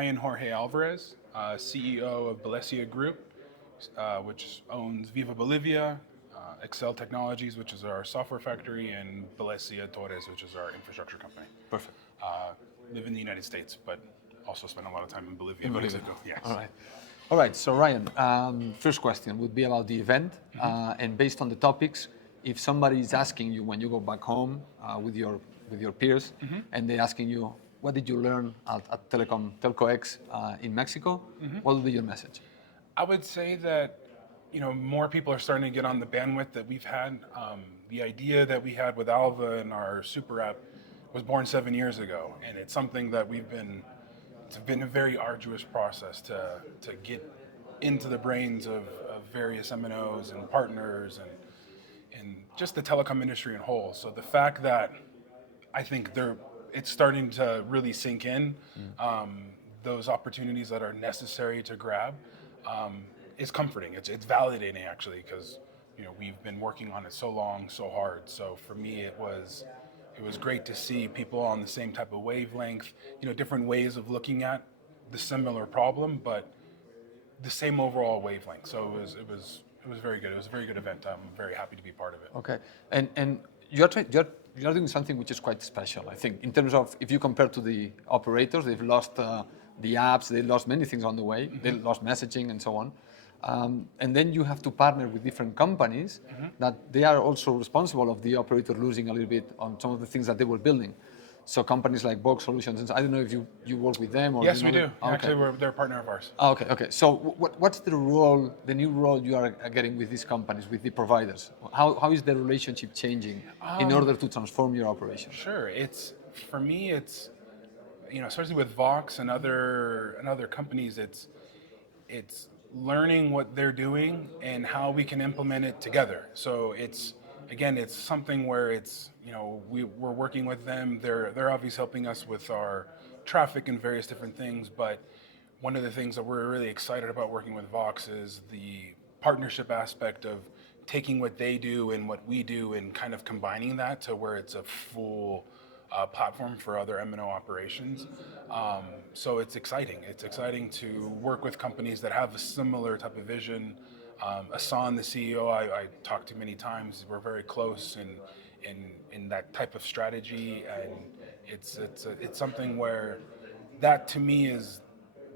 I am Jorge Álvarez, CEO of Bolesia Group, which owns VIVA Bolivia, Excel Technologies, which is our software factory, and Bolesia Torres, which is our infrastructure company. Perfect. Live in the United States, but also spend a lot of time in Bolivia. In Bolivia. Mexico. Yes. All right. So Ryan, first question would be about the event, and based on the topics, if somebody is asking you when you go back home with your peers, and they're asking you, what did you learn at TelcoX in Mexico? What would be your message? I would say that more people are starting to get on the bandwidth that we've had. The idea that we had with Alva and our super app was born 7 years ago, and it's something that it's been a very arduous process to get into the brains of various MNOs and partners and just the telecom industry in whole. So the fact that I think it's starting to really sink in, those opportunities that are necessary to grab, is comforting. It's validating actually, because we've been working on it so long, so hard. So for me, it was great to see people on the same type of wavelength, different ways of looking at the similar problem, but the same overall wavelength. So it was very good. It was a very good event. I'm very happy to be part of it. Okay, and you're doing something which is quite special, I think, in terms of if you compare to the operators, they've lost the apps, they lost many things on the way, they lost messaging and so on. And then you have to partner with different companies that they are also responsible of the operator losing a little bit on some of the things that they were building. So companies like Vox Solutions, I don't know if you work with them or... Yes, we do. Okay. Actually, they're a partner of ours. Okay. So what's the new role you are getting with these companies, with the providers? How is the relationship changing in order to transform your operation? Sure. For me, especially with Vox and other companies, it's learning what they're doing and how we can implement it together. So it's something where we're working with them. They're obviously helping us with our traffic and various different things. But one of the things that we're really excited about working with Vox is the partnership aspect of taking what they do and what we do and kind of combining that to where it's a full platform for other MNO operations. So it's exciting. It's exciting to work with companies that have a similar type of vision. Asan, the CEO, I talked to many times. We're very close in that type of strategy, and it's something where that to me is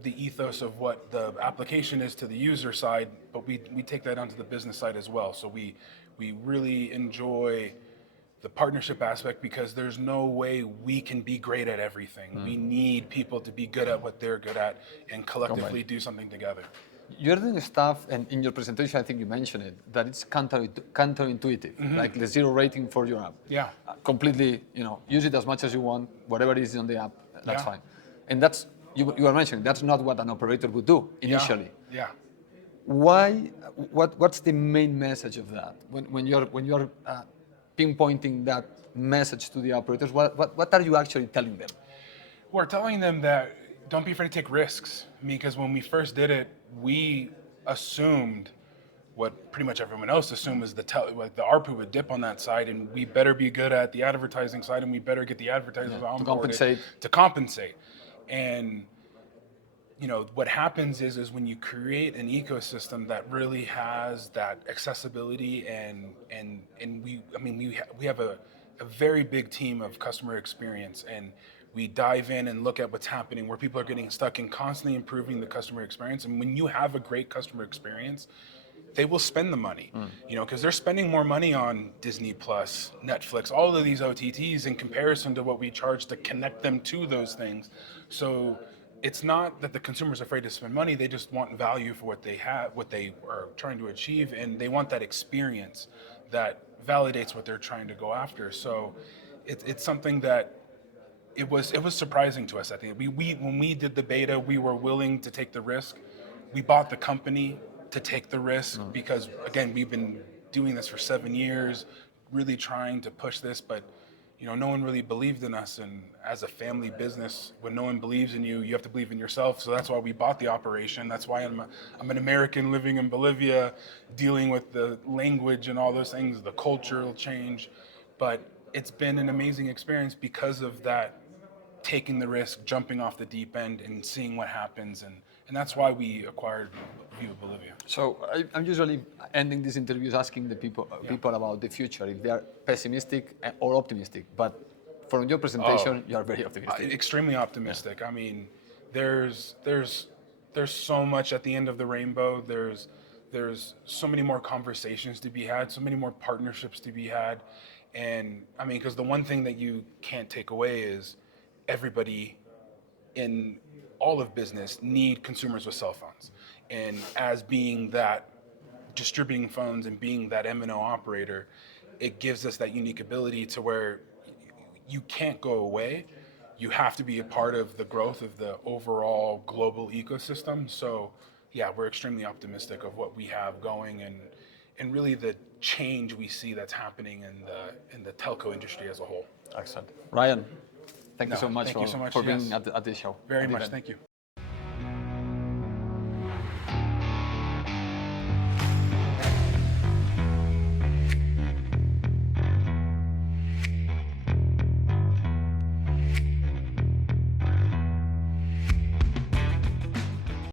the ethos of what the application is to the user side, but we take that onto the business side as well. So we really enjoy the partnership aspect because there's no way we can be great at everything. We need people to be good at what they're good at and collectively do something together. You're doing stuff, and in your presentation, I think you mentioned it, that it's counterintuitive, like the 0 rating for your app. Yeah. Completely, use it as much as you want, whatever is on the app, that's fine. And that's, you are mentioning, that's not what an operator would do initially. Yeah. Why, what's the main message of that? When you're pinpointing that message to the operators, what are you actually telling them? We're telling them that don't be afraid to take risks, because when we first did it, we assumed what pretty much everyone else assumed was the ARPU would dip on that side, and we better be good at the advertising side, and we better get the advertisers on board to compensate. And what happens is when you create an ecosystem that really has that accessibility and we have a very big team of customer experience, and we dive in and look at what's happening where people are getting stuck and constantly improving the customer experience. And when you have a great customer experience, they will spend the money, because they're spending more money on Disney Plus, Netflix, all of these OTTs in comparison to what we charge to connect them to those things. So it's not that the consumer's afraid to spend money, they just want value for what they have, what they are trying to achieve, and they want that experience that validates what they're trying to go after. So it's something that it was surprising to us. I think when we did the beta, we were willing to take the risk. We bought the company to take the risk because, again, we've been doing this for 7 years, really trying to push this, but no one really believed in us. And as a family business, when no one believes in you, you have to believe in yourself. So that's why we bought the operation. That's why I'm an American living in Bolivia, dealing with the language and all those things, the cultural change. But it's been an amazing experience because of that taking the risk, jumping off the deep end, and seeing what happens. And that's why we acquired VIVA Bolivia. So I'm usually ending these interviews asking the people about the future, if they are pessimistic or optimistic. But from your presentation, you are very optimistic. Extremely optimistic. I mean, there's so much at the end of the rainbow. There's so many more conversations to be had, so many more partnerships to be had. And I mean, because the one thing that you can't take away is everybody in all of business need consumers with cell phones. And as being that distributing phones and being that MNO operator, it gives us that unique ability to where you can't go away. You have to be a part of the growth of the overall global ecosystem. So yeah, we're extremely optimistic of what we have going and really the change we see that's happening in the telco industry as a whole. Excellent. Ryan, thank you so much thank you so much, for being yes. at the show. Very at the much, event. thank you.